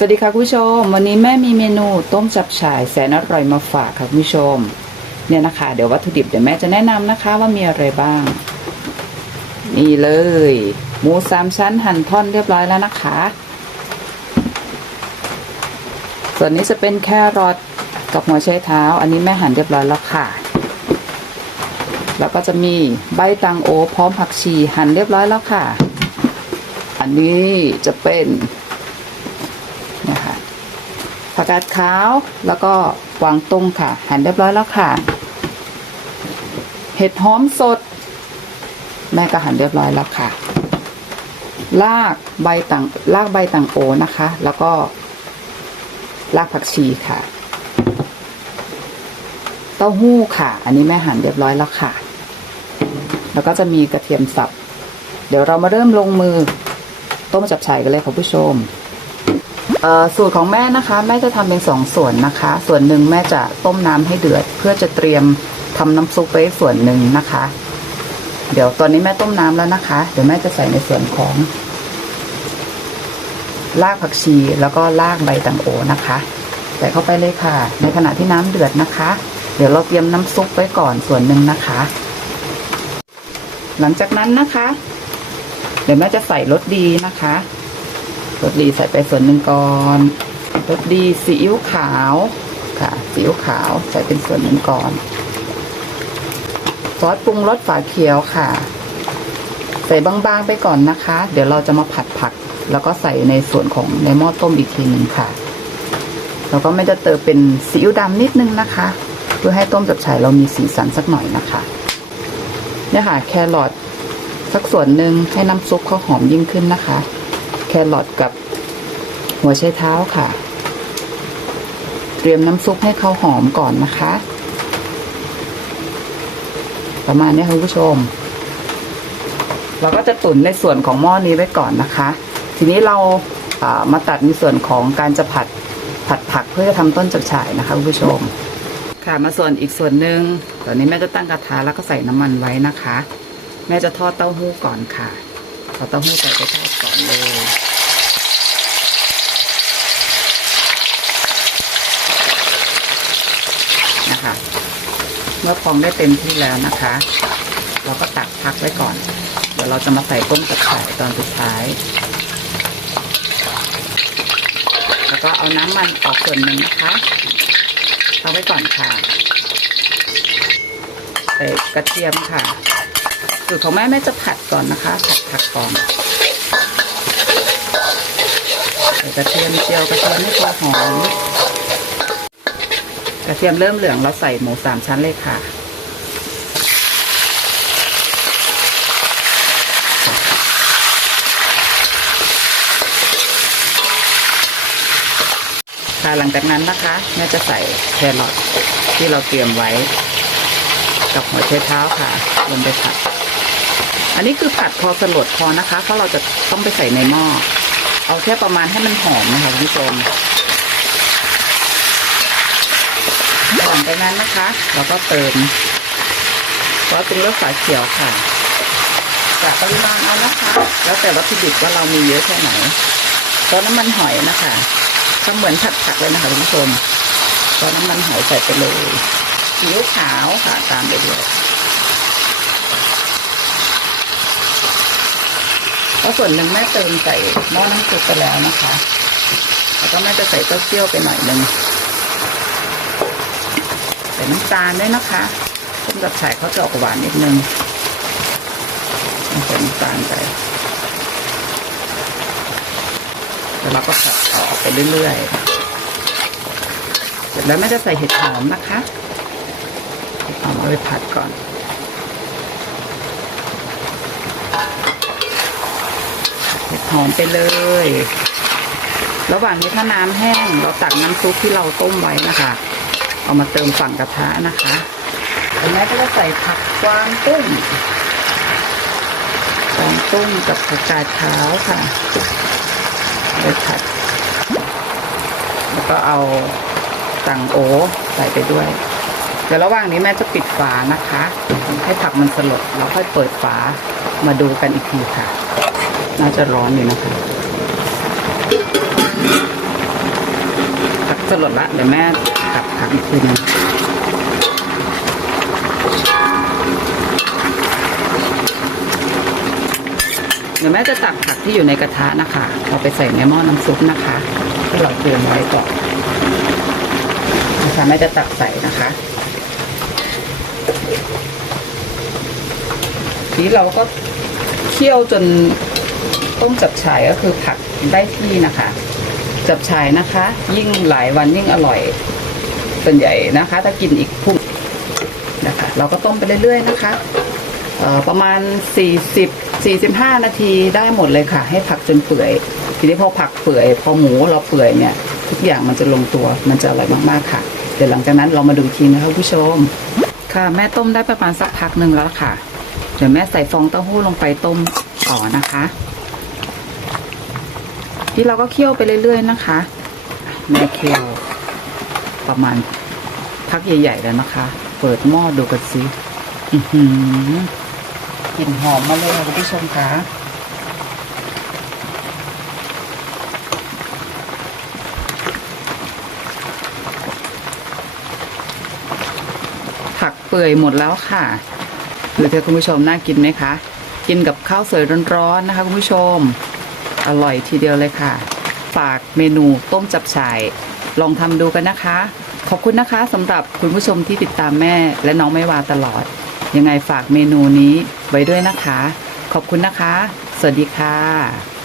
สวัสดีค่ะคุณผู้ชม วันนี้แม่มีเมนูต้มจับฉ่ายแสนอร่อยมาฝากค่ะคุณผู้ชม เนี่ยนะคะ เดี๋ยววัตถุดิบเดี๋ยวแม่จะแนะนำนะคะว่ามีอะไรบ้าง นี่เลย หมูสามชั้นหั่นท่อนเรียบร้อยแล้วนะคะ ส่วนนี้จะเป็นแครอทกับหัวไชเท้า อันนี้แม่หั่นเรียบร้อยแล้วค่ะ แล้วก็จะมีใบตังโอพร้อมผักชีหั่นเรียบร้อยแล้วค่ะ อันนี้จะเป็น กกาดขาว แล้วก็กวางตุ้งค่ะ หั่นเรียบร้อยแล้วค่ะ เห็ดหอมสด แม่ก็หั่นเรียบร้อยแล้วค่ะลากใบตังลากใบตังโอนะคะ แล้วก็ลากผักชีค่ะ เต้าหู้ค่ะ อันนี้แม่หั่นเรียบร้อยแล้วค่ะ แล้วก็จะมีกระเทียมสับ เดี๋ยวเรามาเริ่มลงมือ ต้มจับฉ่ายกันเลยค่ะผู้ชม สูตรของแม่นะคะ แม่จะทำเป็นสองส่วนนะคะ ส่วนหนึ่งแม่จะต้มน้ำให้เดือด เพื่อจะเตรียมทำน้ำซุปไว้ส่วนหนึ่งนะคะ เดี๋ยวตอนนี้แม่ต้มน้ำแล้วนะคะ เดี๋ยวแม่จะใส่ในส่วนของรากผักชีแล้วก็รากใบตังโอนะคะ ใส่เข้าไปเลยค่ะ ในขณะที่น้ำเดือดนะคะ เดี๋ยวเราเตรียมน้ำซุปไว้ก่อนส่วนหนึ่งนะคะ หลังจากนั้นนะคะ เดี๋ยวแม่จะใส่รสดีนะคะ รสดีใส่ไปส่วนหนึ่งก่อนรสดีซีอิ๊วขาวค่ะซีอิ๊วขาวใส่เป็นส่วนหนึ่งก่อน ซอสปรุงรสฝาเขียวค่ะ ใส่บางๆไปก่อนนะคะ เดี๋ยวเราจะมาผัดผัก แล้วก็ใส่ในส่วนของในหม้อต้มอีกทีหนึ่งค่ะ แล้วก็ไม่จะเติมเป็นซีอิ๊วดำนิดนึงนะคะ เพื่อให้ต้มจับฉ่ายเรามีสีสันสักหน่อยนะคะเนี่ยค่ะแครอทสักส่วนหนึ่งให้น้ำซุปเขาหอมยิ่งขึ้นนะคะ แครอทกับหัวไชเท้าค่ะ เตรียมน้ำซุปให้เขาหอมก่อนนะคะ ประมาณนี้คุณผู้ชม เราก็จะตุ๋นในส่วนของหม้อนี้ไว้ก่อนนะคะ ทีนี้เราามาตัดในส่วนของการจะผัดผัดผักเพื่อจะทำต้นจับฉ่ายนะคะคุณผู้ชม ค่ะมาส่วนอีกส่วนหนึ่งตอนนี้แม่จะตั้งกระทะแล้วก็ใส่น้ำมันไว้นะคะ แม่จะทอดเต้าหู้ก่อนค่ะ เอาต้าหู้ใส่ไปทอดก่อนเลยนะคะ เมื่อพองได้เต็มที่แล้วนะคะ เราก็ตักพักไว้ก่อน เดี๋ยวเราจะมาใส่ต้มกระฉ่ายตอนสุดท้าย แล้วก็เอาน้ำมันออกส่วนหนึ่งนะคะเอาไว้ก่อนค่ะใส่กระเทียมค่ะ สูตรของแม่แม่จะผัดก่อนนะคะ ผัดผักก่อนใส่กระเทียมเจียวกระเทียมให้พอหอมกระเทียมเริ่มเหลืองเราใส่หมูสามชั้นเลยค่ะค่ะหลังจากนั้นนะคะแม่จะใส่แครอทที่เราเตรียมไว้ กับหัวไชเท้าค่ะลงไปผัด อันนี้คือผัดพอสลดพอนะคะ เพราะเราจะต้องไปใส่ในหม้อ เอาแค่ประมาณให้มันหอมนะคะคุณผู้ชมหลังจากนั้นนะคะ เราก็เติมซอสปรุงรสฝาเขียวค่ะจากปริมาณเอานะคะ แล้วแต่วัตถุดิบว่าเรามีเยอะแค่ไหนซอสน้ำมันหอยนะคะก็เหมือนผัดผักเลยนะคะคุณผู้ชมซอสน้ำมันหอยใส่ไปเลยซีอิ๊วขาวค่ะตามไปด้วย แล้วส่วนหนึ่งแม่เติมใส่หม้อน้ำซุปไปแล้วนะคะ แล้วก็แม่จะใส่เต้าเจี้ยวไปหน่อยหนึ่งใส่น้ำตาลด้วยนะคะต้มกับฉ่ายเขาจะออกหวานนิดนึงใส่น้ำตาลไปแล้วเราก็ผัดต่อไปเรื่อยๆ เสร็จแล้วแม่จะใส่เห็ดหอมนะคะ เห็ดหอมเอาไปผัดก่อน หอมไปเลย ระหว่างนี้ถ้าน้ำแห้ง เราตักน้ำซุปที่เราต้มไว้นะคะ เอามาเติมฝั่งกระทะนะคะแล้วแม่ก็จะใส่ผักกวางตุ้งกวางตุ้งกับผักกาดขาวค่ะไปผัด แล้วก็เอาตังโอใส่ไปด้วยเดี๋ยวระหว่างนี้แม่จะปิดฝานะคะ ให้ผักมันสลดแล้วค่อยเปิดฝามาดูกันอีกทีค่ะ น่าจะร้อนอยู่นะคะหล่นละเดี๋ยวแม่ตักผักอีกทีนึงเดี๋ยวแม่จะตักผักที่อยู่ในกระทะนะคะเอาไปใส่ในหม้อน้ำซุปนะคะที่เราเตรียมไว้ก่อนนะคะแม่จะตักใส่นะคะทีเราก็เคี่ยวจน ต้มจับฉ่ายก็คือผักได้ที่นะคะ จับฉ่ายนะคะ ยิ่งหลายวันยิ่งอร่อย ส่วนใหญ่นะคะ ถ้ากินอีกพุ่งนะคะ เราก็ต้มไปเรื่อยๆนะคะประมาณ 40 45 นาทีได้หมดเลยค่ะ ให้ผักจนเปื่อย ทีนี้พอผักเปื่อย พอหมูเราเปื่อยเนี่ย ทุกอย่างมันจะลงตัวมันจะอร่อยมากๆค่ะ เดี๋ยวหลังจากนั้นเรามาดูทีนะคะผู้ชม ค่ะแม่ต้มได้ประมาณสักพักหนึ่งแล้วค่ะ เดี๋ยวแม่ใส่ฟองเต้าหู้ลงไปต้มต่อนะคะ ที่เราก็เคี่ยวไปเรื่อยๆนะคะแม่เคี่ยวประมาณพักใหญ่ๆแล้วนะคะ เปิดหม้อดูกันสิอือหือกลิ่นหอมมาเลยค่ะคุณผู้ชมคะผักเปื่อยหมดแล้วค่ะดูเธอคุณผู้ชมน่ากินไหมคะ กินกับข้าวสวยร้อนๆนะคะคุณผู้ชม อร่อยทีเดียวเลยค่ะ ฝากเมนูต้มจับฉ่าย ลองทำดูกันนะคะ ขอบคุณนะคะสำหรับคุณผู้ชมที่ติดตามแม่และน้องไม่วาตลอด ยังไงฝากเมนูนี้ไว้ด้วยนะคะ ขอบคุณนะคะ สวัสดีค่ะ